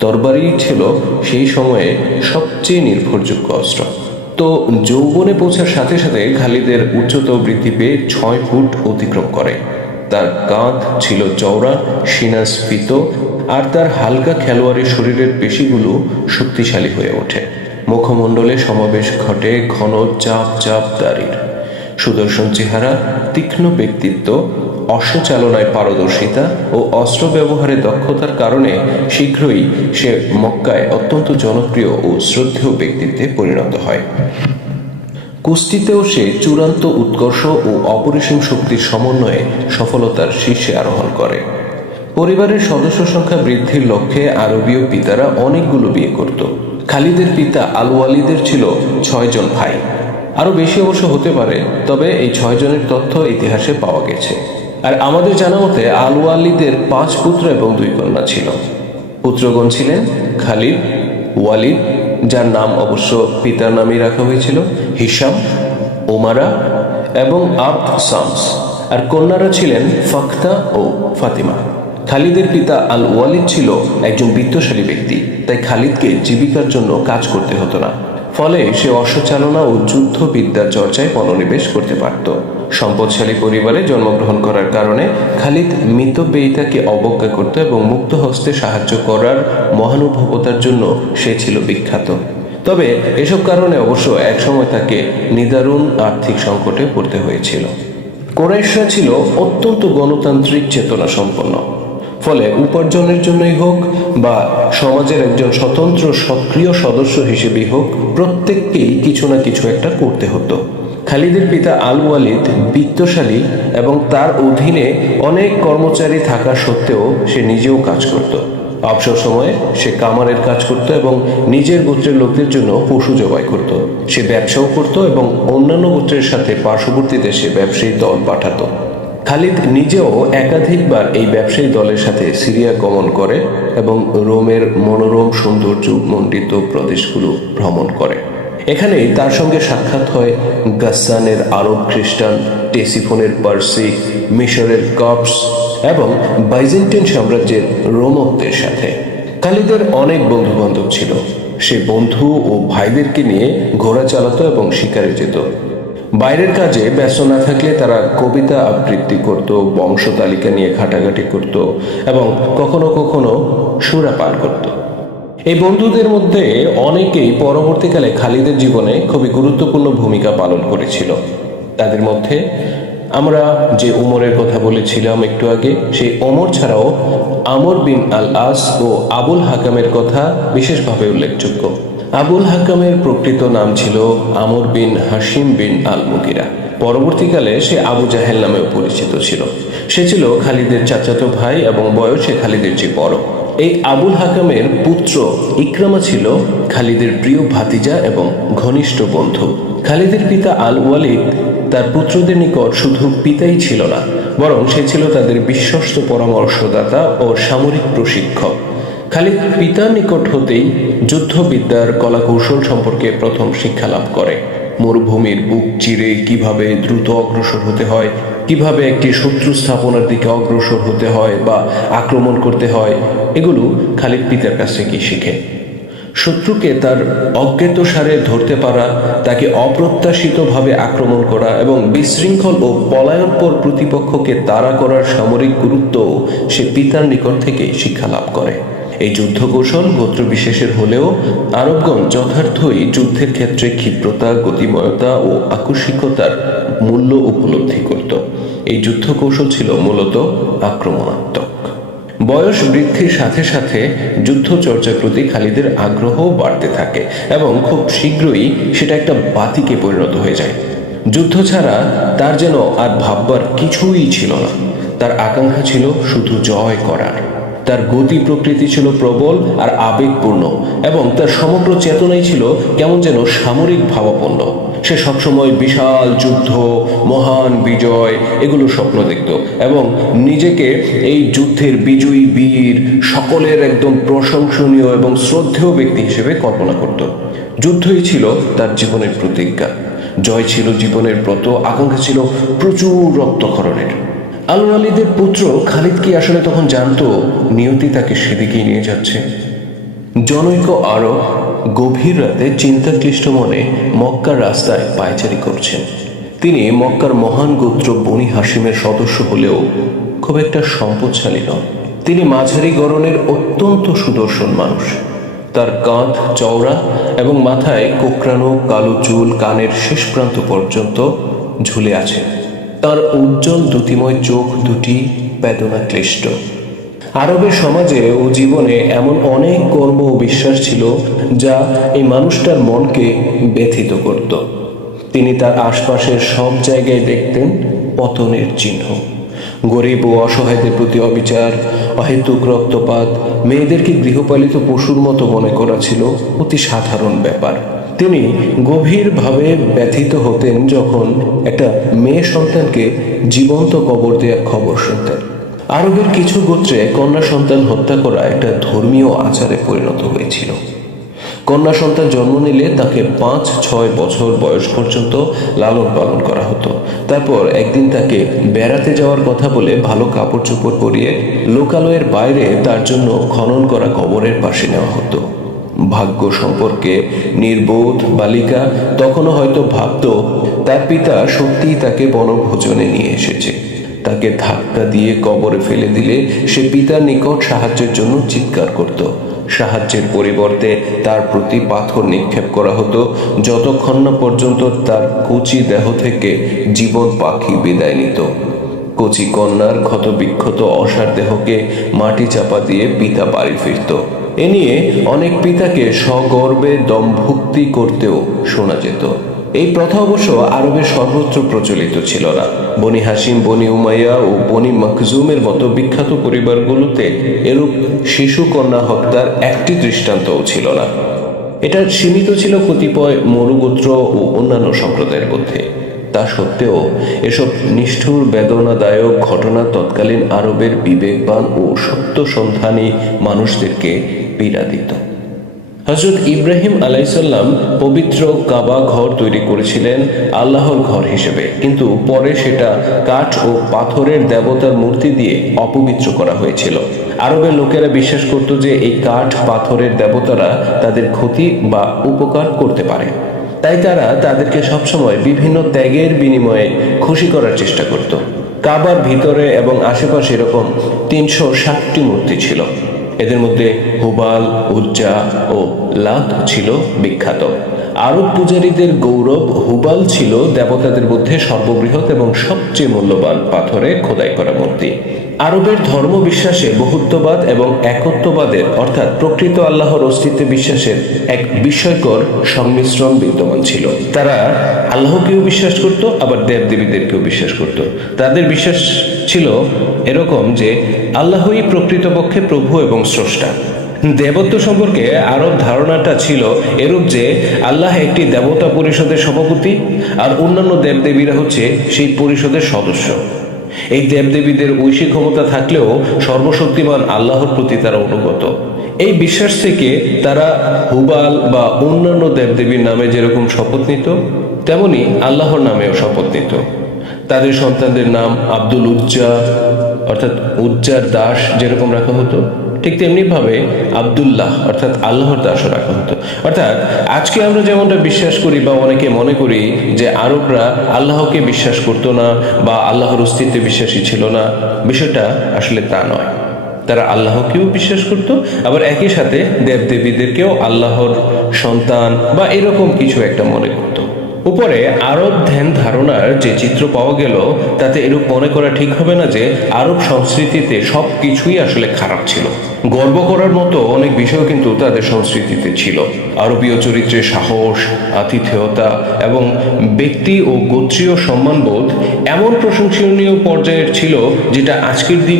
তরবারি ছিল সেই সময়ে সবচেয়ে নির্ভরযোগ্য অস্ত্র। তো যৌবনে পৌঁছার সাথে সাথে খালিদের উচ্চতাও বৃদ্ধি পেয়ে 6 ফুট অতিক্রম করে। তার কাঁধ ছিল চওড়া, সিনা স্ফীত, আর তার হালকা খেলোয়াড়ি শরীরের পেশিগুলো শক্তিশালী হয়ে ওঠে। মুখমণ্ডলে সমাবেশ ঘটে ঘন চাপ চাপ দাড়ির। সুদর্শন চেহারা, তীক্ষ্ণ ব্যক্তিত্ব, অশ্বচালনায় পারদর্শিতা ও অস্ত্র ব্যবহারে দক্ষতার কারণে শীঘ্রই সে মক্কায় অত্যন্ত জনপ্রিয় ও শ্রদ্ধেয় ব্যক্তিত্বে পরিণত হয়। কুস্তিতেও সে চূড়ান্ত উৎকর্ষ ও অপরিসীম শক্তির সমন্বয়ে সফলতার শীর্ষে আরোহণ করে। পরিবারের সদস্য সংখ্যা বৃদ্ধির লক্ষ্যে আরবীয় পিতারা অনেকগুলো বিয়ে করত। খালিদের পিতা আল ওয়ালিদের ছিল 6 জন ভাই। আরো বেশি অবশ্য হতে পারে, তবে এই 6 জনের তথ্য ইতিহাসে পাওয়া গেছে। আর আমাদের জানা মতে আল ওয়ালিদের 5 পুত্র এবং 2 কন্যা ছিল। পুত্রগণ ছিলেন খালিদ, ওয়ালিদ, যার নাম অবশ্য পিতার নামেই রাখা হয়েছিল, হিসাম, ওমারা এবং আব্দ শামস। আর কন্যারা ছিলেন ফাখতা ও ফাতিমা। খালিদের পিতা আল ওয়ালিদ ছিল একজন বিত্তশালী ব্যক্তি, তাই খালিদকে জীবিকার জন্য কাজ করতে হতো না। ফলে সে অশ্বচালনা ও যুদ্ধবিদ্যার চর্চায় মনোনিবেশ করতে পারত। সম্পদশালী পরিবারে জন্মগ্রহণ করার কারণে খালিদ মিতব্যয়িতাকে অবজ্ঞা করত এবং মুক্ত হস্তে সাহায্য করার মহানুভবতার জন্য সে ছিল বিখ্যাত। তবে এসব কারণে অবশ্য একসময় তাকে নিদারুণ আর্থিক সংকটে পড়তে হয়েছিল। কুরাইশরা ছিল অত্যন্ত গণতান্ত্রিক চেতনা সম্পন্ন। ফলে উপার্জনের জন্যই হোক বা সমাজের একজন স্বতন্ত্র সক্রিয় সদস্য হিসেবেই হোক, প্রত্যেককেই কিছু না কিছু একটা করতে হতো। খালিদের পিতা আল ওয়ালিদ বিত্তশালী এবং তার অধীনে অনেক কর্মচারী থাকা সত্ত্বেও সে নিজেও কাজ করত। অবসর সময়ে সে কামারের কাজ করত এবং নিজের গোত্রের লোকদের জন্য পশু জবাই করত। সে ব্যবসাও করত এবং অন্যান্য গোত্রের সাথে পার্শ্ববর্তী দেশে ব্যবসায়ী দল পাঠাতো। খালিদ নিজেও একাধিকবার এই ব্যবসায়ী দলের সাথে সিরিয়া গমন করে এবং রোমের মনোরম সৌন্দর্য মণ্ডিত প্রদেশগুলো ভ্রমণ করে। এখানেই তার সঙ্গে সাক্ষাৎ হয় গাসসানের আরব খ্রিস্টান, টেসিফোনের পার্সি, মিশরের কপস এবং বাইজেন্টাইন সাম্রাজ্যের রোমকদের সাথে। খালিদের অনেক বন্ধু বান্ধব ছিল। সে বন্ধু ও ভাইদেরকে নিয়ে ঘোড়া চালাতো এবং শিকারে যেত। বাইরের কাজে ব্যস্ত না থাকলে তারা কবিতা আবৃত্তি করত, বংশ তালিকা নিয়ে ঘাটাঘাটি করত এবং কখনো কখনো সুরাপান করত। এই বন্ধুদের মধ্যে অনেকেই পরবর্তীকালে খালিদের জীবনে খুবই গুরুত্বপূর্ণ ভূমিকা পালন করেছিল। তাদের মধ্যে আমরা যে ওমরের কথা বলেছিলাম একটু আগে, সেই ওমর ছাড়াও আমর বিন আল আস ও আবুল হাকামের কথা বিশেষভাবে উল্লেখযোগ্য। আবুল হাকামের প্রকৃত নাম ছিল আমর বিন হাশিম বিন আল মুগিরা। পরবর্তীকালে সে আবু জাহেল নামেও পরিচিত ছিল। সে ছিল খালিদের চাচাতো ভাই এবং বয়সে খালিদের চেয়ে বড়। এই আবুল হাকামের পুত্র ইকরামা ছিল খালিদের প্রিয় ভাতিজা এবং ঘনিষ্ঠ বন্ধু। খালিদের পিতা আল ওয়ালিদ তার পুত্রদের নিকট শুধু পিতাই ছিল না, বরং সে ছিল তাদের বিশ্বস্ত পরামর্শদাতা ও সামরিক প্রশিক্ষক। খালিদ পিতার নিকট হতেই যুদ্ধবিদ্যার কলাকৌশল সম্পর্কে প্রথম শিক্ষা লাভ করে। মরুভূমির বুক চিরে কিভাবে দ্রুত অগ্রসর হতে হয়, কিভাবে একটি শত্রু স্থাপনার দিকে অগ্রসর হতে হয় বা আক্রমণ করতে হয়, এগুলো খালিদ পিতার কাছ থেকে শিখে। শত্রুকে তার অজ্ঞাতসারে ধরতে পারা, তাকে অপ্রত্যাশিতভাবে আক্রমণ করা এবং বিশৃঙ্খল ও পলায়নপর প্রতিপক্ষকে তাড়া করার সামরিক গুরুত্ব সে পিতার নিকট থেকে শিক্ষা লাভ করে। এই যুদ্ধকৌশল গোত্র বিশেষের হলেও আরবগণ যথার্থই যুদ্ধের ক্ষেত্রে ক্ষিপ্রতা, গতিময়তা ও আকস্মিকতার মূল্য উপলব্ধি করত। এই যুদ্ধকৌশল ছিল মূলত আক্রমণাত্মক। বয়স বৃদ্ধির সাথে সাথে যুদ্ধ চর্চার প্রতি খালিদের আগ্রহ বাড়তে থাকে এবং খুব শীঘ্রই সেটা একটা বাতিকে পরিণত হয়ে যায়। যুদ্ধ ছাড়া তার যেন আর ভাববার কিছুই ছিল না। তার আকাঙ্ক্ষা ছিল শুধু জয় করার। তার গতি প্রকৃতি ছিল প্রবল আর আবেগপূর্ণ এবং তার সমগ্র চেতনাই ছিল কেমন যেন সামরিক ভাবাপন্ন। সে সবসময় বিশাল যুদ্ধ, মহান বিজয় এগুলো স্বপ্ন দেখত এবং নিজেকে এই যুদ্ধের বিজয়ী বীর, সকলের একদম প্রশংসনীয় এবং শ্রদ্ধেয় ব্যক্তি হিসেবে কল্পনা করত। যুদ্ধই ছিল তার জীবনের প্রতিজ্ঞা, জয় ছিল জীবনের ব্রত, আকাঙ্ক্ষা ছিল প্রচুর রক্তক্ষরণের। আল ওয়ালিদের পুত্র খালিদ কি আসলে তখন জানতো নিয়তি তাকে সেদিকেই নিয়ে যাচ্ছে? জনৈক আরব গভীর রাতে চিন্তাক্লিষ্ট মনে মক্কার রাস্তায় পায়চারি করছেন। তিনি মক্কার মহান গোত্র বনি হাশিমের সদস্য হলেও খুব একটা সম্পদশালী নন। তিনি মাঝারি গড়নের অত্যন্ত সুদর্শন মানুষ। তার কাঁধ চওড়া এবং মাথায় কোকড়ানো কালো চুল কানের শেষ প্রান্ত পর্যন্ত ঝুলে আছে। তার উজ্জ্বল দ্যুতিময় চোখ দুটি বেদনা ক্লিষ্ট। আরবের সমাজে ও জীবনে এমন অনেক কর্ম ও বিশ্বাস ছিল যা এই মানুষটার মনকে ব্যথিত করত। তিনি তার আশপাশের সব জায়গায় দেখতেন পতনের চিহ্ন। গরিব ও অসহায়দের প্রতি অবিচার, অহেতুক রক্তপাত, মেয়েদেরকে গৃহপালিত পশুর মতো মনে করা ছিল অতি সাধারণ ব্যাপার। তিনি গভীরভাবে ব্যথিত হতেন যখন একটা মেয়ে সন্তানকে জীবন্ত কবর দেওয়ার খবর শুনতেন। আরবের কিছু গোত্রে কন্যা সন্তান হত্যা করা একটা ধর্মীয় আচারে পরিণত হয়েছিল। কন্যা সন্তান জন্ম নিলে তাকে 5-6 বছর বয়স পর্যন্ত লালন পালন করা হতো। তারপর একদিন তাকে বেড়াতে যাওয়ার কথা বলে ভালো কাপড় চোপড় পরিয়ে লোকালয়ের বাইরে তার জন্য খনন করা কবরের পাশে নেওয়া হতো। ভাগ্য সম্পর্কে নির্বোধ বালিকা তখনও হয়তো ভাবত তার পিতা সত্যিই তাকে বনভোজনে নিয়ে এসেছে। তাকে ধাক্কা দিয়ে কবরে ফেলে দিলে সে পিতার নিকট সাহায্যের জন্য চিৎকার করত। সাহায্যের পরিবর্তে তার প্রতি পাথর নিক্ষেপ করা হতো যতক্ষণ না পর্যন্ত তার কচি দেহ থেকে জীবন পাখি বিদায় নিত। কচি কন্যার ক্ষতবিক্ষত অসার দেহকে মাটি চাপা দিয়ে পিতা বাড়ি ফিরত। এ নিয়ে অনেক পিতাকে সগর্বে দমভুক্তি করতেও শোনা যেত। এই প্রথা অবশ্য আরবের সর্বত্র প্রচলিত ছিল না। বনি হাশিম, বনি উমাইয়া ও বনি মখজুমের মতো বিখ্যাত পরিবারগুলোতে এরূপ শিশু কন্যা হত্যার একটি দৃষ্টান্তও ছিল না। এটা সীমিত ছিল কতিপয় মরুগোত্র ও অন্যান্য সম্প্রদায়ের মধ্যে। তা সত্ত্বেও এসব নিষ্ঠুর বেদনাদায়ক ঘটনা তৎকালীন আরবের বিবেকবান ও সত্যসন্ধানী মানুষদেরকে পীড়া দিত। হযরত ইব্রাহিম আলাইহিসসালাম পবিত্র কাবা ঘর তৈরি করেছিলেন আল্লাহর ঘর হিসেবে, কিন্তু পরে সেটা কাঠ ও পাথরের দেবতার মূর্তি দিয়ে অপবিত্র করা হয়েছিল। আরবের লোকেরা বিশ্বাস করত যে এই কাঠ পাথরের দেবতারা তাদের ক্ষতি বা উপকার করতে পারে, তাই তারা তাদেরকে সবসময় বিভিন্ন ত্যাগের বিনিময়ে খুশি করার চেষ্টা করত। কাবার ভিতরে এবং আশেপাশে এরকম 360টি মূর্তি ছিল। এদের মধ্যে হুবাল, উজ্জা ও লাত ছিল বিখ্যাত। আরব পূজারীদের গৌরব হুবাল ছিল দেবতাদের মধ্যে সর্ববৃহৎ এবং সবচেয়ে মূল্যবান পাথরে খোদাই করা মূর্তি। আরবের ধর্ম বিশ্বাসে বহুত্ববাদ এবং একত্ববাদের অর্থাৎ প্রকৃত আল্লাহর অস্তিত্বে বিশ্বাসের এক বিস্ময়কর সংমিশ্রণ বিদ্যমান ছিল। তারা আল্লাহকেও বিশ্বাস করত, আবার দেবদেবীদেরকেও বিশ্বাস করত। তাদের বিশ্বাস ছিল এরকম যে আল্লাহই প্রকৃতপক্ষে প্রভু এবং স্রষ্টা। দেবত্ব সম্পর্কে আরব ধারণাটা ছিল এরূপ যে আল্লাহ একটি দেবতা পরিষদের সভাপতি আর অন্যান্য দেবদেবীরা হচ্ছে সেই পরিষদের সদস্য। এই দেবদেবীদের ঐশী ক্ষমতা থাকলেও সর্বশক্তিমান আল্লাহর প্রতি তারা অনুগত। এই বিশ্বাস থেকে তারা হুবাল বা অন্যান্য দেবদেবীর নামে যেরকম শপথ নিত, তেমনি আল্লাহর নামেও শপথ নিত। তাদের সন্তানদের নাম আব্দুল উজ্জা অর্থাৎ উজ্জার দাস যেরকম রাখা হতো, ঠিক তেমনি ভাবে আব্দুল্লাহ অর্থাৎ আল্লাহর দাসও রাখা হতো। অর্থাৎ আজকে আমরা যেমনটা বিশ্বাস করি বা অনেকে মনে করি যে আরবরা আল্লাহকে বিশ্বাস করতো না বা আল্লাহর অস্তিত্বে বিশ্বাসী ছিল না, বিষয়টা আসলে তা নয়। তারা আল্লাহকেও বিশ্বাস করত, আবার একই সাথে দেবদেবীদেরকেও আল্লাহর সন্তান বা এরকম কিছু একটা মনে করত। উপরে আরব ধ্যান ধারণার যে চিত্র পাওয়া গেল, তাতে এরূপ মনে করা ঠিক হবে না যে আরব সংস্কৃতিতে সব কিছুই আসলে খারাপ ছিল। গর্ব করার মতো অনেক বিষয় কিন্তু তাদের সংস্কৃতিতে ছিল। আরবীয় চরিত্রে সাহস, আতিথেয়তা এবং ব্যক্তি ও গোত্রীয় সম্মানবোধ এমন প্রশংসনীয় পর্যায়ের ছিল যেটা আজকের দিন